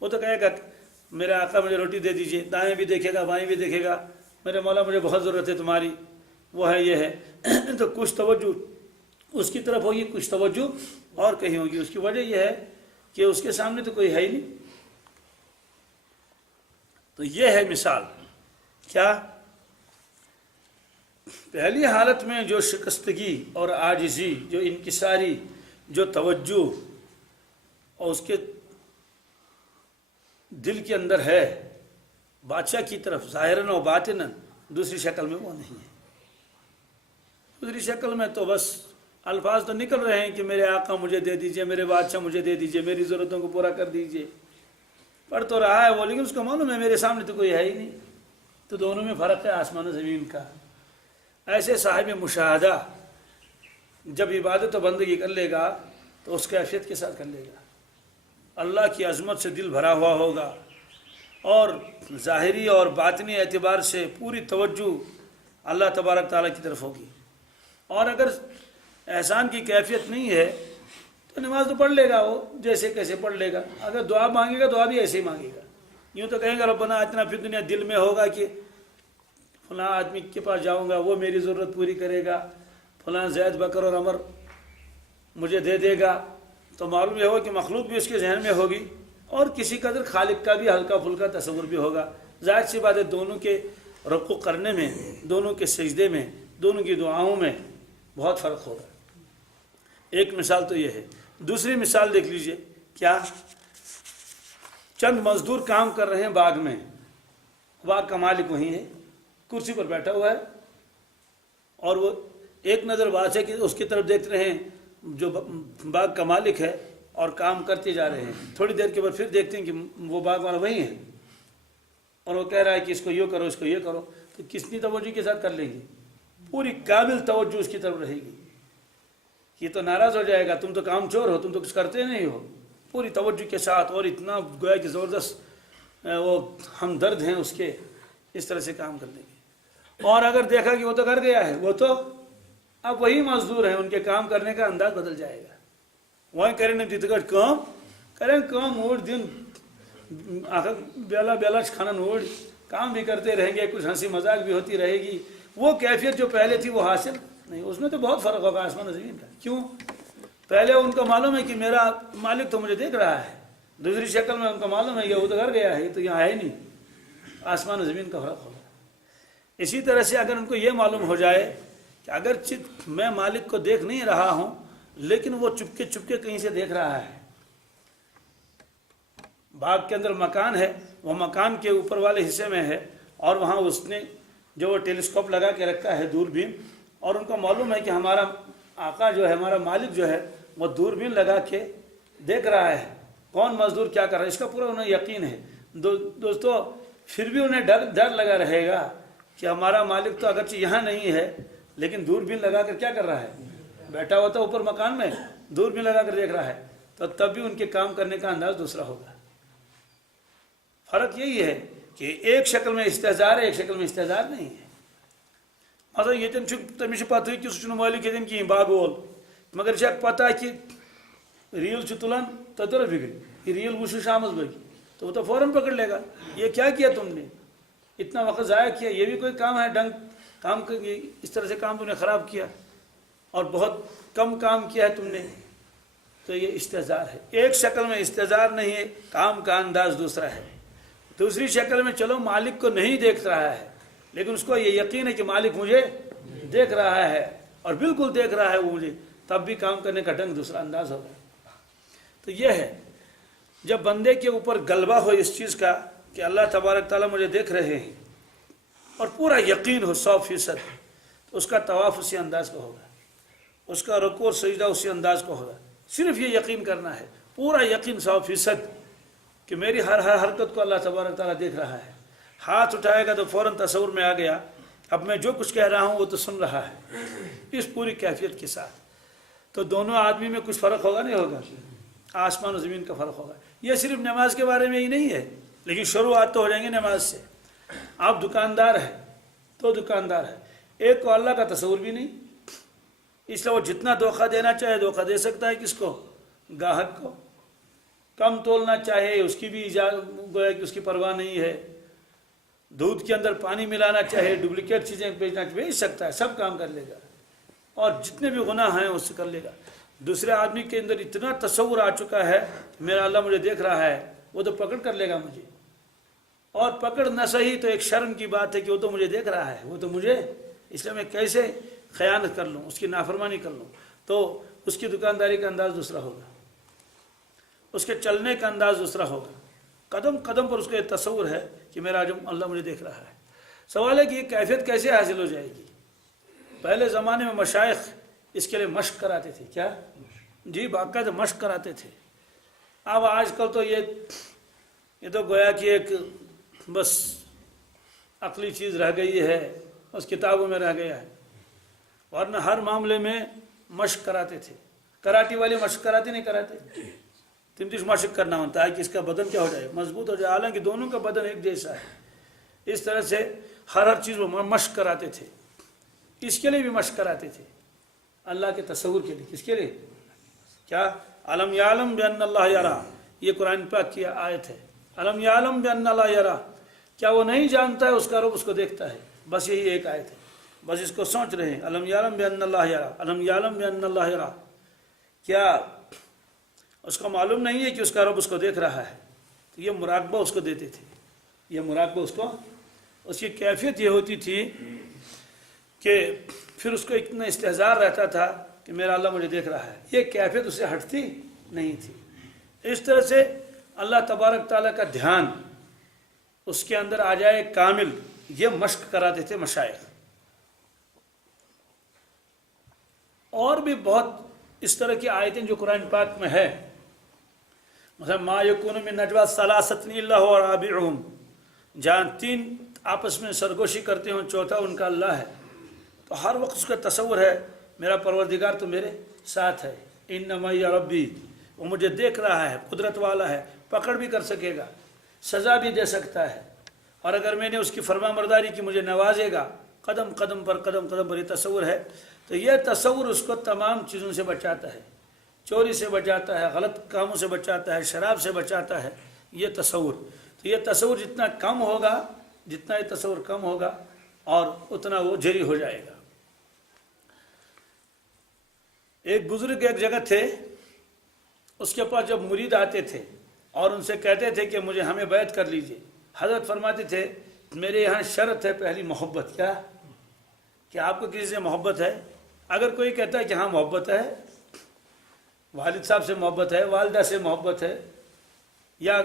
وہ تو کہے گا میرے آقا مجھے روٹی دے دیجئے، دائیں بھی دیکھے گا بائیں بھی دیکھے گا، میرے مولا مجھے بہت ضرورت ہے تمہاری، وہ ہے یہ ہے تو کچھ توجہ اس کی طرف ہوگی، کچھ توجہ اور کہیں ہوگی۔ اس کی وجہ یہ ہے کہ اس کے سامنے تو کوئی ہے ہی نہیں۔ تو یہ ہے مثال کیا؟ پہلی حالت میں جو شکستگی اور عاجزی، جو انکساری، جو توجہ اور اس کے دل کے اندر ہے بادشاہ کی طرف ظاہراً و باطناً، دوسری شکل میں وہ نہیں ہے۔ دوسری شکل میں تو بس الفاظ تو نکل رہے ہیں کہ میرے آقا مجھے دے دیجئے، میرے بادشاہ مجھے دے دیجئے، میری ضرورتوں کو پورا کر دیجئے، پڑھ تو رہا ہے وہ، لیکن اس کو معلوم ہے میرے سامنے تو کوئی ہے ہی نہیں۔ تو دونوں میں فرق ہے آسمان و زمین کا۔ ایسے صاحب مشاہدہ جب عبادت و بندگی کر لے گا تو اس کیفیت کے ساتھ کر لے گا، اللہ کی عظمت سے دل بھرا ہوا ہوگا اور ظاہری اور باطنی اعتبار سے پوری توجہ اللہ تبارک تعالیٰ کی طرف ہوگی۔ اور اگر احسان کی کیفیت نہیں ہے تو نماز تو پڑھ لے گا، وہ جیسے کیسے پڑھ لے گا۔ اگر دعا مانگے گا دعا بھی ایسے ہی مانگے گا، یوں تو کہیں گا ربنا آتنا فی الدنیا، دل میں ہوگا کہ فلاں آدمی کے پاس جاؤں گا وہ میری ضرورت پوری کرے گا، فلاں زید بکر اور عمر مجھے دے دے گا، تو معلوم یہ ہوگا کہ مخلوق بھی اس کے ذہن میں ہوگی اور کسی قدر خالق کا بھی ہلکا پھلکا تصور بھی ہوگا۔ ظاہر سی بات ہے دونوں کے رکوع کرنے میں، دونوں کے سجدے میں، دونوں کی دعاؤں میں بہت فرق ہوگا۔ ایک مثال تو یہ ہے۔ دوسری مثال دیکھ لیجئے، کیا؟ چند مزدور کام کر رہے ہیں باغ میں، باغ کا مالک وہی ہے، کرسی پر بیٹھا ہوا ہے، اور وہ ایک نظر بادشاہ کی اس کی طرف دیکھ رہے ہیں جو باغ کا مالک ہے، اور کام کرتے جا رہے ہیں۔ تھوڑی دیر کے بعد پھر دیکھتے ہیں کہ وہ باغ والا وہی ہے، اور وہ کہہ رہا ہے کہ اس کو یہ کرو، اس کو یہ کرو، تو کتنی توجہ کے ساتھ کر لیں گے؟ پوری کامل توجہ اس کی طرف رہے گی۔ یہ تو ناراض ہو جائے گا، تم تو کام چور ہو، تم تو کچھ کرتے نہیں ہو، پوری توجہ کے ساتھ، اور اتنا گویا کہ زبردست وہ ہمدرد ہیں اس کے، اس طرح سے کام کر لیں گے۔ اور اگر دیکھا کہ وہ تو کر گیا ہے، وہ تو اب وہی مزدور ہیں، ان کے کام کرنے کا انداز بدل جائے گا۔ وہیں کریں نہیں کام کریں، کام اوڑ دن بیلا بیلا کھانا اوڑ کام بھی کرتے رہیں گے، کچھ ہنسی مذاق بھی ہوتی رہے گی، وہ کیفیت جو پہلے تھی وہ حاصل نہیں۔ اس میں تو بہت فرق ہوگا آسمان و زمین کا۔ کیوں؟ پہلے ان کو معلوم ہے کہ میرا مالک تو مجھے دیکھ رہا ہے، دوسری شکل میں ان کو معلوم ہے کہ وہ تو گھر گیا ہے، تو یہاں ہے نہیں۔ آسمان و زمین کا فرق ہوگا۔ اسی طرح سے اگر ان کو یہ معلوم ہو جائے کہ اگرچہ میں مالک کو دیکھ نہیں رہا ہوں لیکن وہ چپکے چپکے کہیں سے دیکھ رہا ہے، باغ کے اندر مکان ہے، وہ مکان کے اوپر والے حصے میں ہے، اور وہاں اس نے جو وہ ٹیلیسکوپ لگا کے رکھا ہے، دوربین، اور ان کو معلوم ہے کہ ہمارا آقا جو ہے، ہمارا مالک جو ہے، وہ دوربین لگا کے دیکھ رہا ہے کون مزدور کیا کر رہا ہے، اس کا پورا انہیں یقین ہے۔ دوستو پھر بھی انہیں ڈر لگا رہے گا کہ ہمارا مالک تو اگرچہ یہاں نہیں ہے لیکن دوربین لگا کر کیا کر رہا ہے، بیٹھا ہوا تو اوپر مکان میں دوربین لگا کر دیکھ رہا ہے، تو تب بھی ان کے کام کرنے کا انداز دوسرا ہوگا۔ فرق یہی ہے کہ ایک شکل میں استحزار ہے، ایک شکل میں استحزار نہیں ہے۔ مطلب یہ تمہیں پتہ کہ سہ مالک یہ کہیں باغ وول، مگر چھ پتہ کہ ریل تلان تو تر فکر یہ ریل وچھو شامس بھائی، تو وہ تو فوراً پکڑ لے گا یہ کیا کیا تم نے، اتنا وقت ضائع کیا، یہ بھی کوئی کام ہے، ڈنگ کام اس طرح سے کام تم نے خراب کیا اور بہت کم کام کیا ہے تم نے، تو یہ استحزار ہے۔ ایک شکل میں استحزار نہیں ہے، کام کا انداز دوسرا ہے۔ دوسری شکل میں چلو مالک کو نہیں دیکھ رہا ہے لیکن اس کو یہ یقین ہے کہ مالک مجھے دیکھ رہا ہے اور بالکل دیکھ رہا ہے وہ مجھے، تب بھی کام کرنے کا ڈھنگ دوسرا انداز ہوگا۔ تو یہ ہے جب بندے کے اوپر غلبہ ہو اس چیز کا کہ اللہ تبارک تعالیٰ مجھے دیکھ رہے ہیں اور پورا یقین ہو 100%، تو اس کا طواف اسی انداز کا ہوگا، اس کا رکوع اور سجدہ اسی انداز کا ہوگا۔ صرف یہ یقین کرنا ہے، پورا یقین 100% کہ میری ہر حرکت کو اللہ تبارک تعالیٰ دیکھ رہا ہے۔ ہاتھ اٹھائے گا تو فوراً تصور میں آ گیا اب میں جو کچھ کہہ رہا ہوں وہ تو سن رہا ہے، اس پوری کیفیت کے ساتھ۔ تو دونوں آدمی میں کچھ فرق ہوگا نہیں ہوگا، آسمان و زمین کا فرق ہوگا۔ یہ صرف نماز کے بارے میں ہی نہیں ہے، لیکن شروعات تو ہو جائیں گے نماز سے۔ آپ دکاندار ہیں تو دکاندار ہے، ایک کو اللہ کا تصور بھی نہیں، اس لیے وہ جتنا دھوکہ دینا چاہے دھوکہ دے سکتا ہے، کس کو؟ گاہک کو۔ کم تولنا چاہے اس کی بھی گویا کہ اس کی پرواہ نہیں ہے، دودھ کے اندر پانی ملانا چاہے، ڈپلیکیٹ چیزیں بیچنا بیچ سکتا ہے، سب کام کر لے گا، اور جتنے بھی گناہ ہیں اس سے کر لے گا۔ دوسرے آدمی کے اندر اتنا تصور آ چکا ہے میرا اللہ مجھے دیکھ رہا ہے، وہ تو پکڑ کر لے گا مجھے، اور پکڑ نہ صحیح تو ایک شرم کی بات ہے کہ وہ تو مجھے دیکھ رہا ہے، وہ تو مجھے، اس لیے میں کیسے خیانت کر لوں، اس کی نافرمانی کر لوں۔ تو اس کی دکانداری کا انداز دوسرا ہوگا، اس کے چلنے کا انداز دوسرا ہوگا، قدم قدم پر اس کا یہ تصور ہے کہ میرا جو اللہ مجھے دیکھ رہا ہے۔ سوال ہے کہ یہ کیفیت کیسے حاصل ہو جائے گی؟ پہلے زمانے میں مشائخ اس کے لیے مشق کراتے تھے، کیا جی باقاعدہ مشق کراتے تھے۔ اب آج کل تو یہ تو گویا کہ ایک بس عقلی چیز رہ گئی ہے، بس کتابوں میں رہ گیا ہے، ورنہ ہر معاملے میں مشق کراتے تھے۔ کراٹی والے مشق کراتے نہیں کراتے، تم تش مشق کرنا ہوتا ہے کہ اس کا بدن کیا ہو جائے، مضبوط ہو جائے، حالانکہ دونوں کا بدن ایک جیسا ہے۔ اس طرح سے ہر چیز میں مشق کراتے تھے، اس کے لیے بھی مشق کراتے تھے، اللہ کے تصور کے لیے۔ کس کے لیے؟ کیا علم یعلم بان اللہ یرا، یہ قرآن پاک کی آیت ہے، علم یعلم بان اللہ یرا، کیا وہ نہیں جانتا ہے اس کا رب اس کو دیکھتا ہے؟ بس یہی ایک آیت ہے، بس اس کو سوچ رہے ہیں، علم یعلم بان اللہ یرا، علم یعلم بان اللہ یرا، کیا اس کو معلوم نہیں ہے کہ اس کا رب اس کو دیکھ رہا ہے؟ تو یہ مراقبہ اس کو دیتے تھے، یہ مراقبہ اس کو، اس کی کیفیت یہ ہوتی تھی کہ پھر اس کو اتنا استحضار رہتا تھا کہ میرا اللہ مجھے دیکھ رہا ہے، یہ کیفیت اس سے ہٹتی نہیں تھی۔ اس طرح سے اللہ تبارک تعالیٰ کا دھیان اس کے اندر آ جائے کامل، یہ مشق کراتے تھے مشائخ۔ اور بھی بہت اس طرح کی آیتیں جو قرآن پاک میں ہے، مثلا ما یکون من نجوا ثلاثۃ الا هو رابعهم، جہاں تین آپس میں سرگوشی کرتے ہوں چوتھا ان کا اللہ ہے، تو ہر وقت اس کا تصور ہے میرا پروردگار تو میرے ساتھ ہے، انما یا ربی، وہ مجھے دیکھ رہا ہے، قدرت والا ہے، پکڑ بھی کر سکے گا، سزا بھی دے سکتا ہے، اور اگر میں نے اس کی فرما برداری کی مجھے نوازے گا، قدم قدم پر یہ تصور ہے۔ تو یہ تصور اس کو تمام چیزوں سے بچاتا ہے، چوری سے بچاتا ہے، غلط کاموں سے بچاتا ہے، شراب سے بچاتا ہے، یہ تصور۔ تو یہ تصور جتنا کم ہوگا، جتنا یہ تصور کم ہوگا، اور اتنا وہ جری ہو جائے گا۔ ایک بزرگ ایک جگہ تھے، اس کے پاس جب مرید آتے تھے اور ان سے کہتے تھے کہ مجھے ہمیں بیعت کر لیجئے، حضرت فرماتے تھے میرے یہاں شرط ہے پہلی محبت۔ کیا کہ آپ کو کسی سے محبت ہے؟ اگر کوئی کہتا ہے کہ ہاں محبت ہے، والد صاحب سے محبت ہے، والدہ سے محبت ہے، یا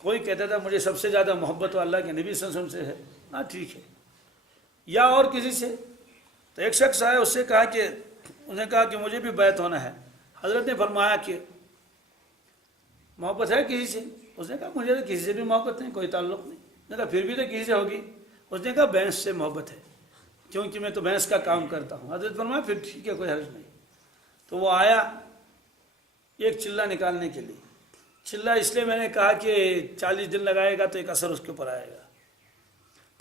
کوئی کہتا تھا مجھے سب سے زیادہ محبت تو اللہ کے نبی صلی اللہ علیہ وسلم سے ہے، ہاں ٹھیک ہے، یا اور کسی سے، تو ایک شخص آیا، اس سے کہا کہ انہوں نے کہا کہ مجھے بھی بیعت ہونا ہے۔ حضرت نے فرمایا کہ محبت ہے کسی سے؟ اس نے کہا مجھے تو کسی سے بھی محبت نہیں، کوئی تعلق نہیں۔ نے کہا پھر بھی تو کسی سے ہوگی؟ اس نے کہا بھینس سے محبت ہے، کیونکہ میں تو بھینس کا کام کرتا ہوں۔ حضرت فرمایا پھر ٹھیک ہے، کوئی حرج نہیں۔ تو وہ آیا ایک چلہ نکالنے کے لیے، چلہ اس لیے میں نے کہا کہ 40 دن لگائے گا تو ایک اثر اس کے اوپر آئے گا۔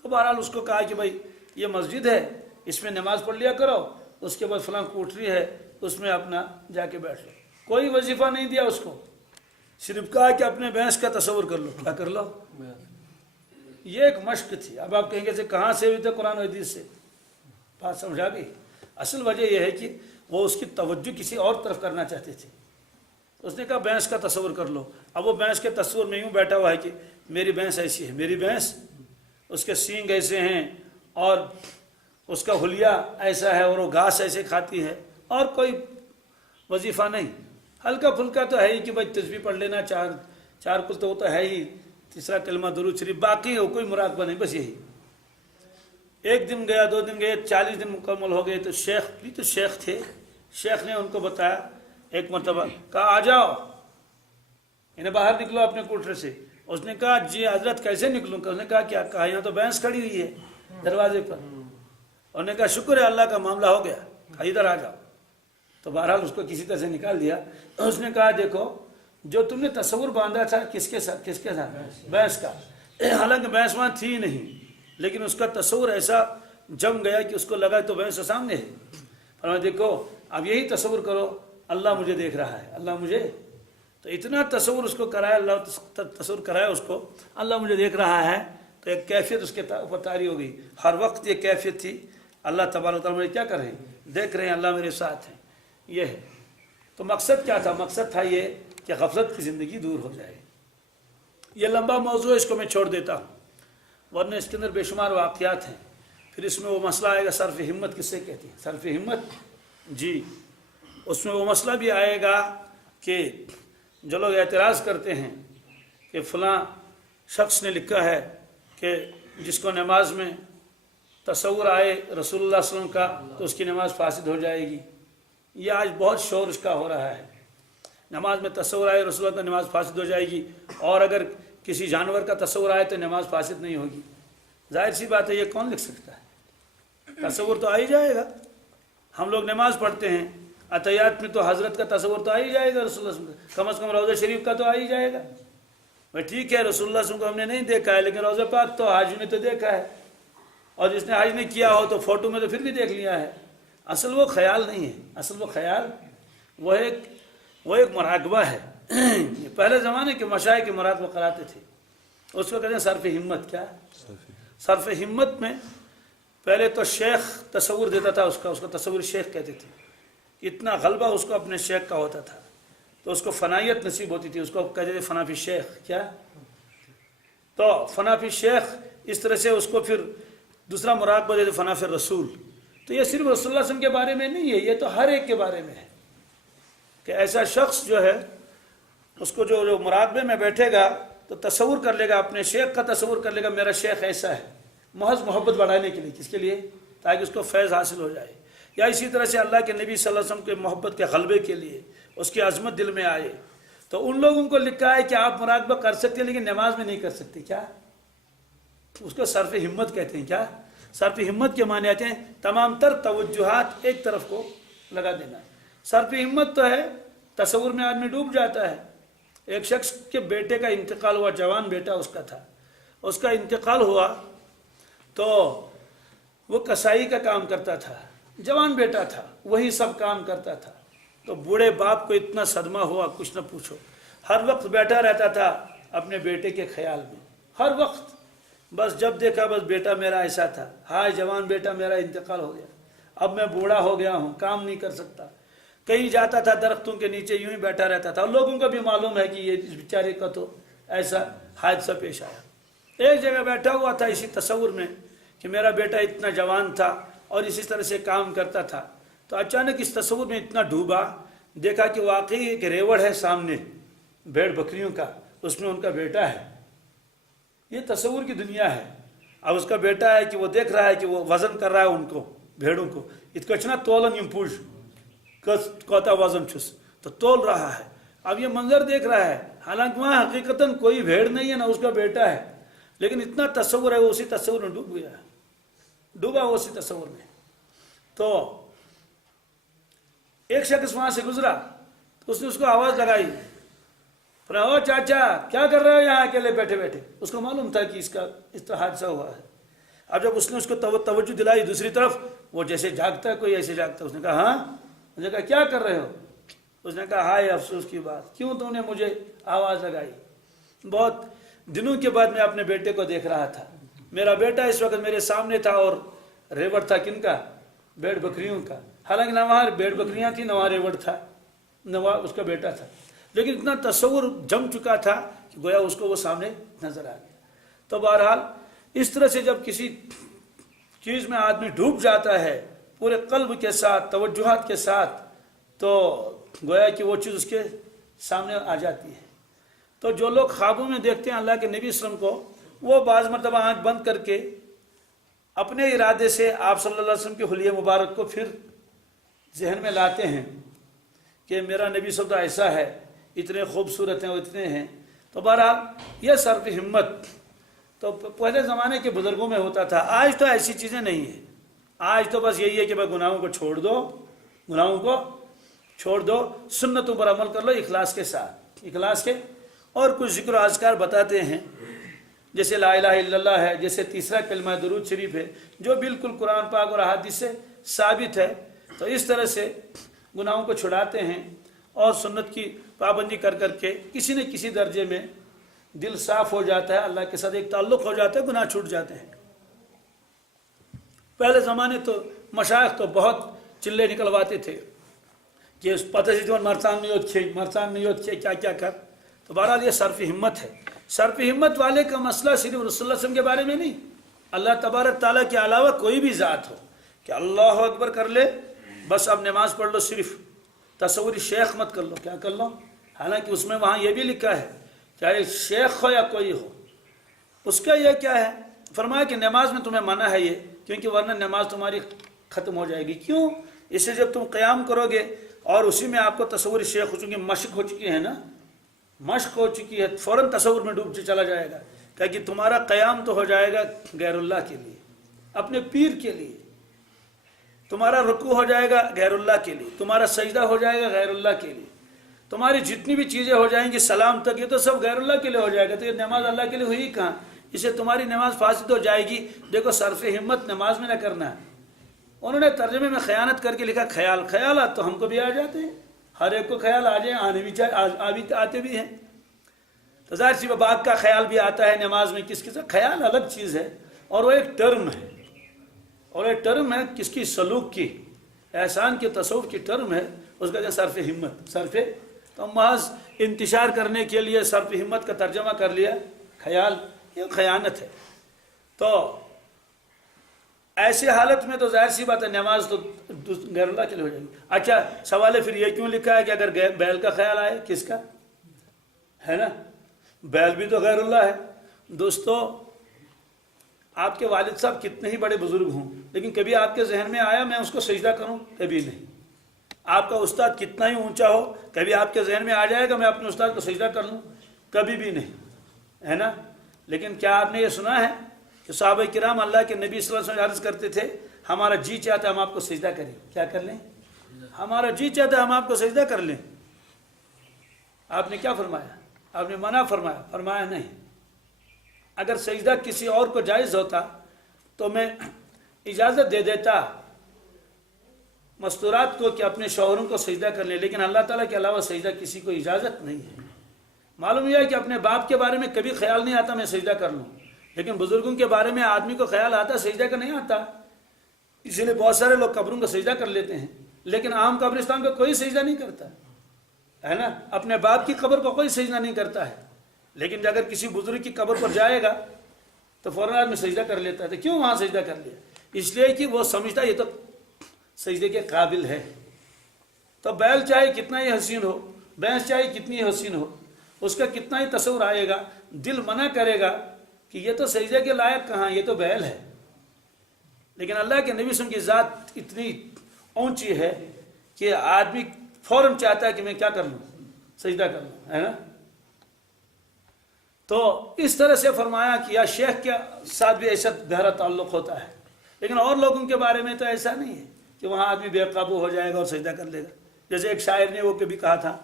تو بہرحال اس کو کہا کہ بھائی یہ مسجد ہے، اس میں نماز پڑھ لیا کرو، اس کے بعد فلاں کوٹری ہے، اس میں اپنا جا کے بیٹھ لو۔ کوئی وظیفہ نہیں دیا اس کو، صرف کہا کہ اپنے بھینس کا تصور کر لو۔ کیا کر لو؟ یہ ایک مشق تھی۔ اب آپ کہیں گے کہاں سے ہوئی تھے؟ قرآن و حدیث سے۔ بات سمجھا گئی؟ اصل وجہ یہ ہے کہ وہ اس کی توجہ کسی اور طرف کرنا چاہتے تھے۔ اس نے کہا بھینس کا تصور کر لو۔ اب وہ بھینس کے تصور میں یوں بیٹھا ہوا ہے کہ میری بھینس ایسی ہے، میری بھینس، اس کے سینگ ایسے ہیں، اور اس کا حلیہ ایسا ہے، اور وہ گھاس ایسے کھاتی ہے، اور کوئی وظیفہ نہیں۔ ہلکا پھلکا تو ہے ہی کہ بھائی تسبیح پڑھ لینا، چار کل تو وہ تو ہے ہی، تیسرا کلمہ درود شریف، باقی ہو کوئی مراقبہ نہیں، بس یہی۔ ایک دن گیا، 2 دن گئے، 40 دن مکمل ہو گئے، تو شیخ بھی تو شیخ تھے، شیخ نے ان کو بتایا ایک مرتبہ، کہا آ جاؤ، انہیں باہر نکلو اپنے کوٹرے سے۔ اس نے کہا جی حضرت کیسے نکلوں؟ اس نے کہا کیا؟ کہا یہاں تو بھینس کھڑی ہوئی ہے دروازے پر۔ انہوں نے کہا شکر ہے اللہ کا معاملہ ہو گیا، ادھر آ جاؤ۔ تو بہرحال اس کو کسی طرح سے نکال دیا۔ اس نے کہا دیکھو جو تم نے تصور باندھا تھا کس کے ساتھ؟ بھینس کا، حالانکہ بھینس وہاں تھی نہیں، لیکن اس کا تصور ایسا جم گیا کہ اس کو لگا تو بھینس سامنے ہے۔ فرمایا دیکھو اب یہی تصور کرو اللہ مجھے دیکھ رہا ہے، اللہ مجھے۔ تو اتنا تصور اس کو کرایا اللہ، تصور کرایا اس کو، اللہ مجھے دیکھ رہا ہے، تو ایک کیفیت اس کے اوپر طاری ہو گئی، ہر وقت یہ کیفیت تھی اللہ تبارک و تعالیٰ مجھے کیا کر رہے ہیں، دیکھ رہے ہیں، اللہ میرے ساتھ ہیں، یہ ہے۔ تو مقصد کیا تھا؟ مقصد تھا یہ کہ غفلت کی زندگی دور ہو جائے۔ یہ لمبا موضوع ہے، اس کو میں چھوڑ دیتا ہوں، ورنہ اس کے اندر بے شمار واقعات ہیں۔ پھر اس میں وہ مسئلہ آئے گا صرف ہمت کسے کہتی ہیں، صرف ہمت، جی اس میں وہ مسئلہ بھی آئے گا کہ جو لوگ اعتراض کرتے ہیں کہ فلاں شخص نے لکھا ہے کہ جس کو نماز میں تصور آئے رسول اللہ صلی اللہ علیہ وسلم کا تو اس کی نماز فاسد ہو جائے گی، یہ آج بہت شور اس کا ہو رہا ہے، نماز میں تصور آئے رسول اللہ کا نماز فاسد ہو جائے گی، اور اگر کسی جانور کا تصور آئے تو نماز فاسد نہیں ہوگی۔ ظاہر سی بات ہے، یہ کون لکھ سکتا ہے؟ تصور تو آ ہی جائے گا، ہم لوگ نماز پڑھتے ہیں، عطیات میں تو حضرت کا تصور تو آ ہی جائے گا، رسول اللہ صلی اللہ علیہ وسلم کا، کم از کم روضہ شریف کا تو آ ہی جائے گا۔ بھائی ٹھیک ہے، رسول اللہ صلی اللہ علیہ وسلم کو ہم نے نہیں دیکھا ہے، لیکن روضہ پاک تو حج میں تو دیکھا ہے، اور جس نے حج نہیں کیا ہو تو فوٹو میں تو پھر بھی دیکھ لیا ہے۔ اصل وہ خیال نہیں ہے، اصل وہ خیال وہ ایک مراقبہ ہے۔ پہلے زمانے کے مشائخ کے مراقبہ کراتے تھے، اس کو کہتے ہیں صرف ہمت۔ کیا صرف ہمت میں پہلے تو شیخ تصور دیتا تھا، اس کا تصور شیخ کہتے تھے، اتنا غلبہ اس کو اپنے شیخ کا ہوتا تھا تو اس کو فنائیت نصیب ہوتی تھی، اس کو کہتے تھے فنا فی شیخ۔ کیا؟ تو فنا فی شیخ، اس طرح سے اس کو پھر دوسرا مراقبہ دیتے فنا فی رسول۔ تو یہ صرف رسول اللہ صلی اللہ علیہ وسلم کے بارے میں نہیں ہے، یہ تو ہر ایک کے بارے میں ہے کہ ایسا شخص جو ہے اس کو جو مراقبے میں بیٹھے گا تو تصور کر لے گا، اپنے شیخ کا تصور کر لے گا، میرا شیخ ایسا ہے، محض محبت بڑھانے کے لیے، کس کے لیے؟ تاکہ اس کو فیض حاصل ہو جائے۔ یا اسی طرح سے اللہ کے نبی صلی اللہ علیہ وسلم کے محبت کے غلبے کے لیے، اس کی عظمت دل میں آئے۔ تو ان لوگوں کو لکھا ہے کہ آپ مراقبہ کر سکتے ہیں لیکن نماز میں نہیں کر سکتے۔ کیا؟ اس کو صرف ہمت کہتے ہیں۔ کیا؟ صرف ہمت کے معنی آتے ہیں تمام تر توجہات ایک طرف کو لگا دینا۔ صرف ہمت تو ہے، تصور میں آدمی ڈوب جاتا ہے۔ ایک شخص کے بیٹے کا انتقال ہوا، جوان بیٹا اس کا تھا، اس کا انتقال ہوا تو وہ کسائی کا کام کرتا تھا، جوان بیٹا تھا، وہی سب کام کرتا تھا۔ تو بوڑھے باپ کو اتنا صدمہ ہوا کچھ نہ پوچھو، ہر وقت بیٹھا رہتا تھا اپنے بیٹے کے خیال میں، ہر وقت، بس جب دیکھا بس بیٹا میرا ایسا تھا، ہائے جوان بیٹا میرا انتقال ہو گیا، اب میں بوڑھا ہو گیا ہوں، کام نہیں کر سکتا۔ کہیں جاتا تھا درختوں کے نیچے یوں ہی بیٹھا رہتا تھا، اور لوگوں کو بھی معلوم ہے کہ یہ اس بیچارے کا تو ایسا حادثہ پیش آیا۔ ایک جگہ بیٹھا ہوا تھا اسی تصور میں کہ میرا بیٹا اتنا جوان تھا اور اسی طرح سے کام کرتا تھا، تو اچانک اس تصور میں اتنا ڈوبا، دیکھا کہ واقعی ایک ریوڑ ہے سامنے بھیڑ بکریوں کا، اس میں ان کا بیٹا ہے۔ یہ تصور کی دنیا ہے۔ اب اس کا بیٹا ہے کہ وہ دیکھ رہا ہے کہ وہ وزن کر رہا ہے ان کو، بھیڑوں کو، اتنا تولن یم پوش کوتا وزن چھس، تو تول رہا ہے۔ اب یہ منظر دیکھ رہا ہے، حالانکہ وہاں حقیقتاً کوئی بھیڑ نہیں ہے، نہ اس کا بیٹا ہے، لیکن اتنا تصور ہے، وہ اسی تصور میں ڈوب گیا، ڈوبا وہ اسی تصور میں۔ تو ایک شخص وہاں سے گزرا تو اس نے اس کو آواز لگائی، او چاچا کیا کر رہے ہو یہاں اکیلے بیٹھے بیٹھے؟ اس کو معلوم تھا کہ اس طرح حادثہ ہوا ہے۔ اب جب اس نے اس کو توجہ دلائی دوسری طرف، وہ جیسے جاگتا ہے کوئی ایسے جاگتا ہے، اس نے کہا ہاں، اس نے کہا کیا کر رہے ہو؟ اس نے کہا ہائے افسوس کی بات، کیوں تم نے مجھے آواز لگائی؟ بہت دنوں کے بعد میں اپنے بیٹے کو دیکھ رہا تھا، میرا بیٹا اس وقت میرے سامنے تھا، اور ریوڑ تھا کن کا؟ بھیڑ بکریوں کا، حالانکہ نہ وہاں بھیڑ بکریاں تھیں، نہ وہاں ریوڑ تھا، نہ وہاں اس کا بیٹا تھا، لیکن اتنا تصور جم چکا تھا کہ گویا اس کو وہ سامنے نظر آ گیا۔ تو بہرحال اس طرح سے جب کسی چیز میں آدمی ڈوب جاتا ہے پورے قلب کے ساتھ، توجہات کے ساتھ، تو گویا کہ وہ چیز اس کے سامنے آ جاتی ہے۔ تو جو لوگ خوابوں میں دیکھتے ہیں اللہ کے نبی صلی اللہ علیہ وسلم کو، وہ بعض مرتبہ آنکھ بند کر کے اپنے ارادے سے آپ صلی اللہ علیہ وسلم کے حلیہ مبارک کو پھر ذہن میں لاتے ہیں کہ میرا نبی صلی اللہ علیہ وسلم ایسا ہے، اتنے خوبصورت ہیں، وہ اتنے ہیں۔ تو بہرحال یہ صرف ہمت تو پہلے زمانے کے بزرگوں میں ہوتا تھا، آج تو ایسی چیزیں نہیں ہیں۔ آج تو بس یہی ہے کہ بھائی گناہوں کو چھوڑ دو، گناہوں کو چھوڑ دو، سنتوں پر عمل کر لو اخلاص کے ساتھ، اخلاص کے، اور کچھ ذکر و اذکار بتاتے ہیں، جیسے لا الہ الا اللہ ہے، جیسے تیسرا کلمہ درود شریف ہے، جو بالکل قرآن پاک اور احادیث سے ثابت ہے۔ تو اس طرح سے گناہوں کو چھڑاتے ہیں اور سنت کی پابندی کر کر کے کسی نہ کسی درجے میں دل صاف ہو جاتا ہے، اللہ کے ساتھ ایک تعلق ہو جاتا ہے، گناہ چھوٹ جاتے ہیں۔ پہلے زمانے تو مشائخ تو بہت چلے نکلواتے تھے کہ اس پتہ سے جو مرچان نہیں ہوتے کیا کیا کر، تو بہرحال یہ صرف ہمت ہے۔ صرف ہمت والے کا مسئلہ صرف رسول اللہ صلی اللہ علیہ وسلم کے بارے میں نہیں، اللہ تبارک تعالیٰ کے علاوہ کوئی بھی ذات ہو کہ اللہ اکبر کر لے، بس اب نماز پڑھ لو، صرف تصوری شیخ مت کر لو، کیا کر لو؟ حالانکہ اس میں وہاں یہ بھی لکھا ہے چاہے شیخ ہو یا کوئی ہو، اس کا یہ کیا ہے، فرمایا کہ نماز میں تمہیں منع ہے یہ، کیونکہ ورنہ نماز تمہاری ختم ہو جائے گی۔ کیوں؟ اسے جب تم قیام کرو گے اور اسی میں آپ کو تصور شیخ ہو چکی، مشق ہو چکی ہے نا، مشق ہو چکی ہے، فوراً تصور میں ڈوب چلا جائے گا، کہ تمہارا قیام تو ہو جائے گا غیر اللہ کے لیے، اپنے پیر کے لیے، تمہارا رکوع ہو جائے گا غیر اللہ کے لیے، تمہارا سجدہ ہو جائے گا غیر اللہ کے لیے، تمہاری جتنی بھی چیزیں ہو جائیں گی سلام تک، یہ تو سب غیر اللہ کے لیے ہو جائے گا، تو یہ نماز اللہ کے لیے ہوئی کہاں؟ اسے تمہاری نماز فاسد ہو جائے گی۔ دیکھو صرف ہمت نماز میں نہ کرنا ہے۔ انہوں نے ترجمے میں خیانت کر کے لکھا خیالات تو ہم کو بھی آ جاتے ہیں، ہر ایک کو خیال آ جائیں، آنے بھی آتے بھی ہیں، تو ظاہر سی بات کا خیال بھی آتا ہے نماز میں۔ کس کا خیال الگ چیز ہے، اور وہ ایک ٹرم ہے، اور ایک ٹرم ہے کس کی، سلوک کی، احسان کے تصوف کی ٹرم ہے، اس کا صرف ہمت، صرف تو محض انتشار کرنے کے لیے صرف ہمت کا ترجمہ کر لیا خیال، یہ خیانت ہے۔ تو ایسی حالت میں تو ظاہر سی بات ہے نماز تو غیر اللہ کے لیے ہو جائے گی۔ اچھا سوال ہے پھر یہ کیوں لکھا ہے کہ اگر بیل کا خیال آئے، کس کا ہے نا، بیل بھی تو غیر اللہ ہے۔ دوستو آپ کے والد صاحب کتنے ہی بڑے بزرگ ہوں، لیکن کبھی آپ کے ذہن میں آیا میں اس کو سجدہ کروں؟ کبھی نہیں۔ آپ کا استاد کتنا ہی اونچا ہو، کبھی آپ کے ذہن میں آ جائے گا میں اپنے استاد کو سجدہ کر لوں؟ کبھی بھی نہیں، ہے نا۔ لیکن کیا آپ نے یہ سنا ہے کہ صحابہ کرام اللہ کے نبی صلی اللہ علیہ وسلم عرض کرتے تھے ہمارا جی چاہتا ہے ہم آپ کو سجدہ کریں، کیا کر لیں؟ ہمارا جی چاہتا ہے ہم آپ کو سجدہ کر لیں۔ آپ نے کیا فرمایا؟ آپ نے منع فرمایا؟ فرمایا نہیں۔ اگر سجدہ کسی اور کو جائز ہوتا تو میں اجازت دے دیتا مستورات کو کہ اپنے شوہروں کو سجدہ کر لیں، لیکن اللہ تعالیٰ کے علاوہ سجدہ کسی کو اجازت نہیں ہے۔ معلوم یہ ہے کہ اپنے باپ کے بارے میں کبھی خیال نہیں آتا میں سجدہ کر لوں، لیکن بزرگوں کے بارے میں آدمی کو خیال آتا، سجدہ کا نہیں آتا۔ اسی لیے بہت سارے لوگ قبروں کو سجدہ کر لیتے ہیں، لیکن عام قبرستان کو کوئی سجدہ نہیں کرتا ہے نا، اپنے باپ کی قبر کو کوئی سجدہ نہیں کرتا ہے، لیکن اگر کسی بزرگ کی قبر پر جائے گا تو فوراً آدمی سجدہ کر لیتا ہے۔ تو کیوں وہاں سجدہ کر لیا؟ اس لیے کہ وہ سمجھتا یہ تو سجدے کے قابل ہے۔ تو بیل چاہے کتنا ہی حسین ہو، بھینس چاہے کتنی ہی حسین ہو، اس کا کتنا ہی تصور آئے گا، دل منع کرے گا کہ یہ تو سجدے کے لائق کہاں، یہ تو بیل ہے۔ لیکن اللہ کے نبی صلی اللہ علیہ وسلم کی ذات اتنی اونچی ہے کہ آدمی فوراً چاہتا ہے کہ میں کیا کر لوں، سجدہ کر لوں، ہے نا۔ تو اس طرح سے فرمایا کہ یا شیخ کے ساتھ بھی ایسا گہرا تعلق ہوتا ہے، لیکن اور لوگوں کے بارے میں تو ایسا نہیں ہے کہ وہاں آدمی بے قابو ہو جائے گا اور سجدہ کر لے گا۔ جیسے ایک شاعر نے وہ کبھی کہا تھا،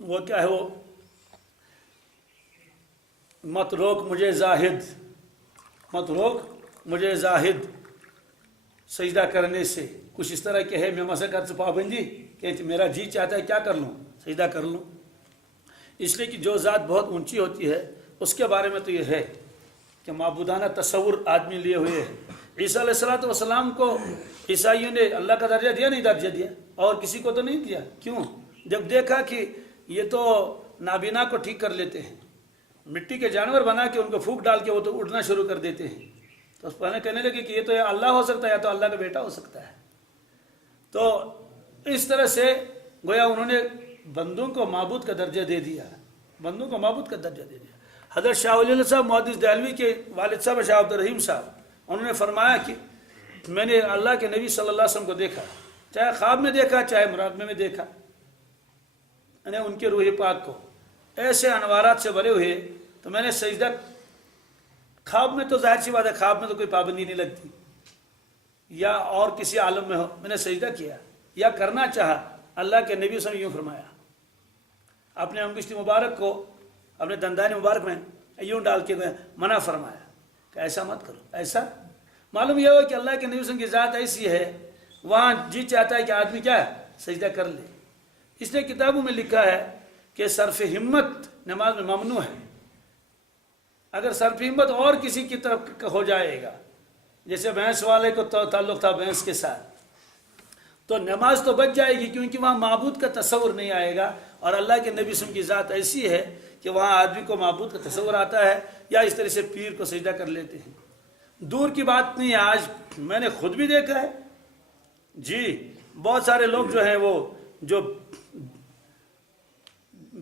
وہ کیا ہے، وہ مت روک مجھے زاہد، مت روک مجھے زاہد سجدہ کرنے سے، کچھ اس طرح کہ ہے میں مسکت سے پابندی کہ میرا جی چاہتا ہے کیا کر لوں، سجدہ کر لوں۔ اس لیے کہ جو ذات بہت اونچی ہوتی ہے اس کے بارے میں تو یہ ہے کہ معبودانہ تصور آدمی لیے ہوئے ہے۔ عیسیٰ علیہ السلام کو عیسائیوں نے اللہ کا درجہ دیا، نہیں درجہ دیا، اور کسی کو تو نہیں دیا۔ کیوں؟ جب دیکھا کہ یہ تو نابینا کو ٹھیک کر لیتے ہیں، مٹی کے جانور بنا کے ان کو پھونک ڈال کے وہ تو اڑنا شروع کر دیتے ہیں، تو اس پہلے کہنے لگے کہ یہ تو یا اللہ ہو سکتا ہے یا تو اللہ کا بیٹا ہو سکتا ہے۔ تو اس طرح سے گویا انہوں نے بندوں کو معبود کا درجہ دے دیا، بندوں کو معبود کا درجہ دے دیا۔ حضرت شاہ ولی اللہ صاحب محدث دہلوی کے والد صاحب شاہ عبد الرحیم صاحب، انہوں نے فرمایا کہ میں نے اللہ کے نبی صلی اللہ علیہ وسلم کو دیکھا، چاہے خواب میں دیکھا چاہے مراقبے میں دیکھا، میں نے ان کے روح پاک کو ایسے انوارات سے بھرے ہوئے، تو میں نے سجدہ، خواب میں تو ظاہر سی بات ہے خواب میں تو کوئی پابندی نہیں لگتی، یا اور کسی عالم میں ہو، میں نے سجدہ کیا یا کرنا چاہا، اللہ کے نبی صلی اللہ علیہ وسلم یوں فرمایا، اپنے انگشتی مبارک کو اپنے دندان مبارک میں یوں ڈال کے منع فرمایا کہ ایسا مت کرو۔ ایسا معلوم یہ ہو کہ اللہ کے نبی صلی اللہ علیہ وسلم کی ذات ایسی ہے، وہاں جی چاہتا ہے کہ آدمی کیا ہے، سجدہ کر لے. اس لیے کتابوں میں لکھا ہے کہ صرف ہمت نماز میں ممنوع ہے. اگر صرف ہمت اور کسی کی طرف ہو جائے گا، جیسے بھینس والے کو تعلق تھا بھینس کے ساتھ، تو نماز تو بچ جائے گی، کیونکہ وہاں معبود کا تصور نہیں آئے گا. اور اللہ کے نبی صلی اللہ علیہ وسلم کی ذات ایسی ہے کہ وہاں آدمی کو معبود کا تصور آتا ہے، یا اس طرح سے پیر کو سجدہ کر لیتے ہیں. دور کی بات نہیں ہے، آج میں نے خود بھی دیکھا ہے جی، بہت سارے لوگ جو ہیں وہ جو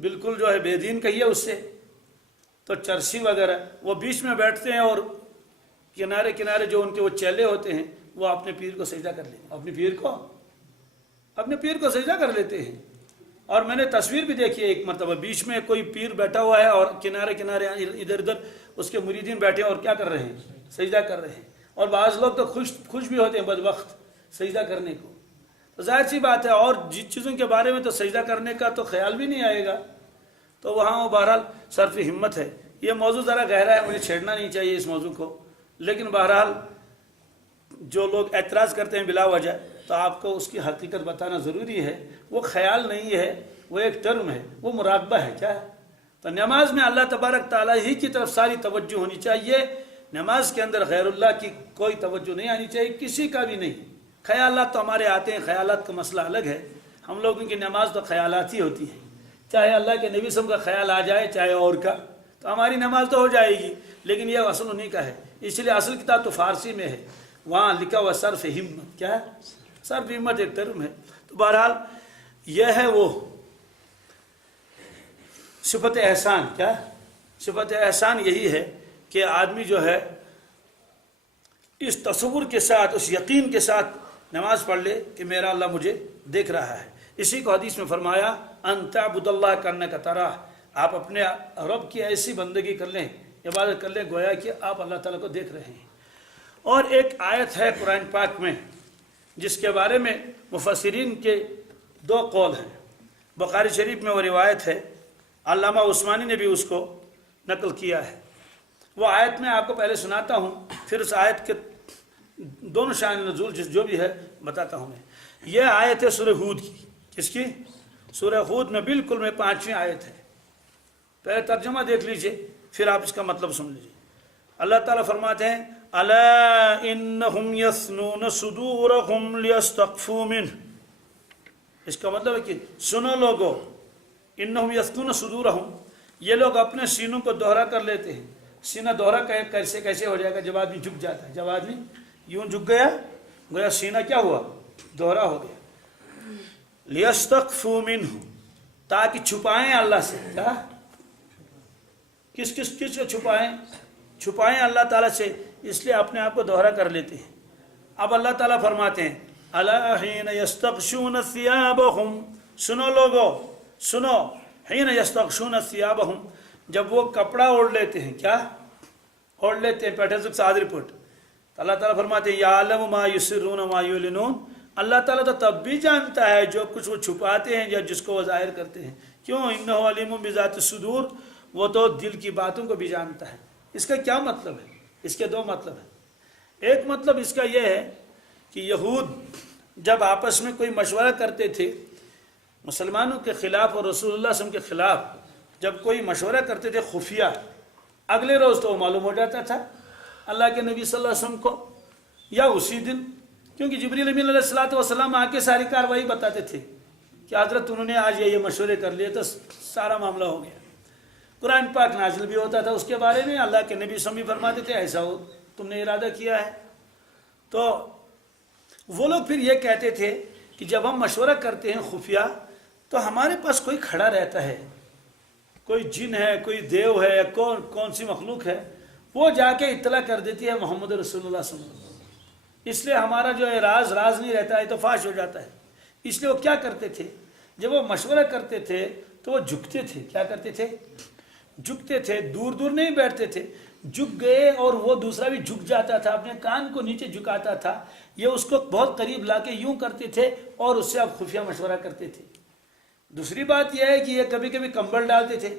بالکل جو ہے بے دین کہیے اس سے، تو چرسی وغیرہ وہ بیچ میں بیٹھتے ہیں اور کنارے کنارے جو ان کے وہ چیلے ہوتے ہیں وہ اپنے پیر کو سجدہ کر لیتے ہیں، اپنے پیر کو سجدہ کر لیتے ہیں. اور میں نے تصویر بھی دیکھی ہے ایک مرتبہ، بیچ میں کوئی پیر بیٹھا ہوا ہے اور کنارے کنارے ادھر ادھر اس کے مریدین بیٹھے ہیں اور کیا کر رہے ہیں؟ سجدہ کر رہے ہیں. اور بعض لوگ تو خوش بھی ہوتے ہیں بدبخت سجدہ کرنے کو. تو ظاہر سی بات ہے، اور جن چیزوں کے بارے میں تو سجدہ کرنے کا تو خیال بھی نہیں آئے گا. تو وہاں وہ بہرحال صرف ہمت ہے. یہ موضوع ذرا گہرا ہے، مجھے چھیڑنا نہیں چاہیے اس موضوع کو، لیکن بہرحال جو لوگ اعتراض کرتے ہیں بلا وجہ، تو آپ کو اس کی حقیقت بتانا ضروری ہے. وہ خیال نہیں ہے، وہ ایک ٹرم ہے، وہ مراقبہ ہے. کیا ہے؟ تو نماز میں اللہ تبارک تعالیٰ ہی کی طرف ساری توجہ ہونی چاہیے. نماز کے اندر غیر اللہ کی کوئی توجہ نہیں آنی چاہیے، کسی کا بھی نہیں. خیالات تو ہمارے آتے ہیں، خیالات کا مسئلہ الگ ہے. ہم لوگوں کی نماز تو خیالات ہی ہوتی ہے، چاہے اللہ کے نبی صلی اللہ علیہ وسلم کا خیال آ جائے چاہے اور کا، تو ہماری نماز تو ہو جائے گی. لیکن یہ اصل انہیں کا ہے. اس لیے اصل کتاب تو فارسی میں ہے، وہاں لکھا ہوا صرف ہمت. کیا ہے؟ صرف ہمت ایک ٹرم ہے. تو بہرحال یہ ہے وہ صفت احسان. کیا صفت احسان؟ یہی ہے کہ آدمی جو ہے اس تصور کے ساتھ، اس یقین کے ساتھ نماز پڑھ لے کہ میرا اللہ مجھے دیکھ رہا ہے. اسی کو حدیث میں فرمایا ان تعبد اللہ کانک تراہ، آپ اپنے رب کی ایسی بندگی کر لیں، عبادت کر لیں گویا کہ آپ اللہ تعالیٰ کو دیکھ رہے ہیں. اور ایک آیت ہے قرآن پاک میں جس کے بارے میں مفسرین کے دو قول ہیں. بخاری شریف میں وہ روایت ہے، علامہ عثمانی نے بھی اس کو نقل کیا ہے. وہ آیت میں آپ کو پہلے سناتا ہوں، پھر اس آیت کے دونوں شان نزول جو بھی ہے بتاتا ہوں میں. یہ آیت ہے سورہ ہود کی. کس کی؟ سورہ ہود میں بالکل میں 5ویں آیت ہے. پہلے ترجمہ دیکھ لیجئے، پھر آپ اس کا مطلب سن لیجئے. اللہ تعالیٰ فرماتے ہیں الا انہم یثنون صدورہم لیستخفوا منہ. اس کا مطلب ہے کہ سنو لوگو، انہم یثنون صدورہم، یہ لوگ اپنے سینوں کو دوہرا کر لیتے ہیں. سینہ دوہرا کیسے ہو جائے گا؟ جب آدمی جھک جاتا ہے. جب آدمی یوں جھک گیا گویا سینہ کیا ہوا؟ دوہرا ہو گیا. لیستخفوا منہ، تاکہ چھپائیں اللہ سے. کیا؟ کس کو چھپائیں اللہ تعالیٰ سے، اس لیے اپنے آپ کو دوہرا کر لیتے ہیں. اب اللہ تعالیٰ فرماتے ہیں الا حین یستغشون ثیابہم، سنو لوگو سنو، حین یستغشون ثیابہم، جب وہ کپڑا اوڑھ لیتے ہیں. کیا اوڑھ لیتے ہیں؟ پیٹھے سادری پٹ. اللہ تعالیٰ فرماتے ہیں یعلم ما یسرون ما یعلنون، اللہ تعالیٰ تو تب بھی جانتا ہے جو کچھ وہ چھپاتے ہیں یا جس کو وہ ظاہر کرتے ہیں. کیوں؟ انہ علیم بذات الصدور، وہ تو دل کی باتوں کو بھی جانتا ہے. اس کا کیا مطلب ہے؟ اس کے دو مطلب ہیں. ایک مطلب اس کا یہ ہے کہ یہود جب آپس میں کوئی مشورہ کرتے تھے مسلمانوں کے خلاف اور رسول اللہ صلی اللہ علیہ وسلم کے خلاف، جب کوئی مشورہ کرتے تھے خفیہ، اگلے روز تو وہ معلوم ہو جاتا تھا اللہ کے نبی صلی اللہ علیہ وسلم کو، یا اسی دن، کیونکہ جبریل امین علیہ الصلوۃ والسلام آ کے ساری کاروائی بتاتے تھے کہ حضرت انہوں نے آج یہ مشورے کر لیے تو سارا معاملہ ہو گیا. قرآن پاک نازل بھی ہوتا تھا اس کے بارے میں، اللہ کے نبی صلی اللہ علیہ وسلم بھی فرماتے تھے ایسا ہو تم نے ارادہ کیا ہے. تو وہ لوگ پھر یہ کہتے تھے کہ جب ہم مشورہ کرتے ہیں خفیہ تو ہمارے پاس کوئی کھڑا رہتا ہے، کوئی جن ہے، کوئی دیو ہے، کون سی مخلوق ہے، وہ جا کے اطلاع کر دیتی ہے محمد رسول اللہ صلی اللہ علیہ وسلم. اس لیے ہمارا جو ہے راز نہیں رہتا ہے، تو فاش ہو جاتا ہے. اس لیے وہ کیا کرتے تھے؟ جب وہ مشورہ کرتے تھے تو وہ جھکتے تھے. کیا کرتے تھے؟ جھکتے تھے. دور نہیں بیٹھتے تھے. جھک گئے اور وہ دوسرا بھی جھک جاتا تھا، اپنے کان کو نیچے جھکاتا تھا. یہ اس کو بہت قریب لا کے یوں کرتے تھے اور اس سے اب خفیہ مشورہ کرتے تھے. دوسری بات یہ ہے کہ یہ کبھی کبھی کمبل ڈالتے تھے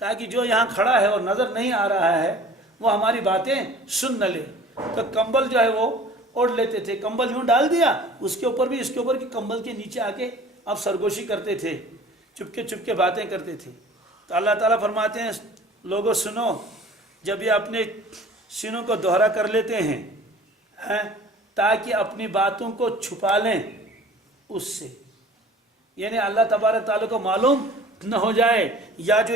تاکہ جو یہاں کھڑا ہے اور نظر نہیں آ رہا ہے وہ ہماری باتیں سن نہ لے. تو کمبل جو ہے وہ اوڑھ لیتے تھے. کمبل یوں ڈال دیا اس کے اوپر بھی، اس کے اوپر کہ کمبل کے نیچے آ کے اب سرگوشی کرتے تھے، چپکے باتیں کرتے تھے. تو اللہ تعالیٰ فرماتے ہیں لوگوں سنو، جب یہ اپنے سینوں کو دوہرا کر لیتے ہیں تاکہ اپنی باتوں کو چھپا لیں اس سے، یعنی اللہ تبارک تعالیٰ کو معلوم نہ ہو جائے، یا جو